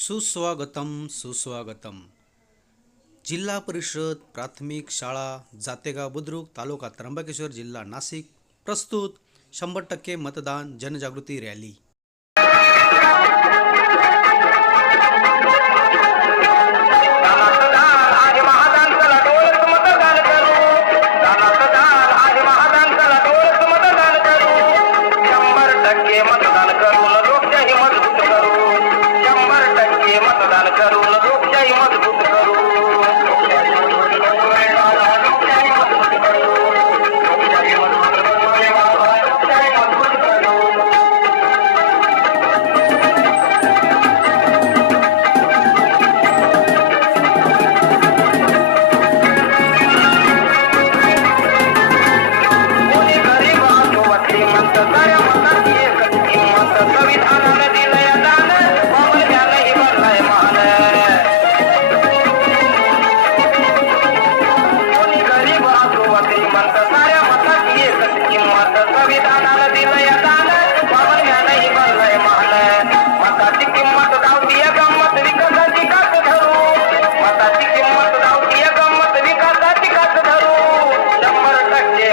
सुस्वागतम सुस्वागतम. जिल्हा परिषद प्राथमिक शाळा जातेगाव बुद्रुक तालुका त्र्यंबकेश्वर जिल्हा नाशिक प्रस्तुत 100% मतदान जनजागृती रॅली.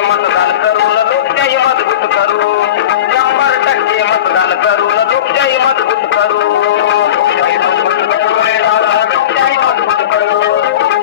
मतदान करून लोकशाही मजबूत करू.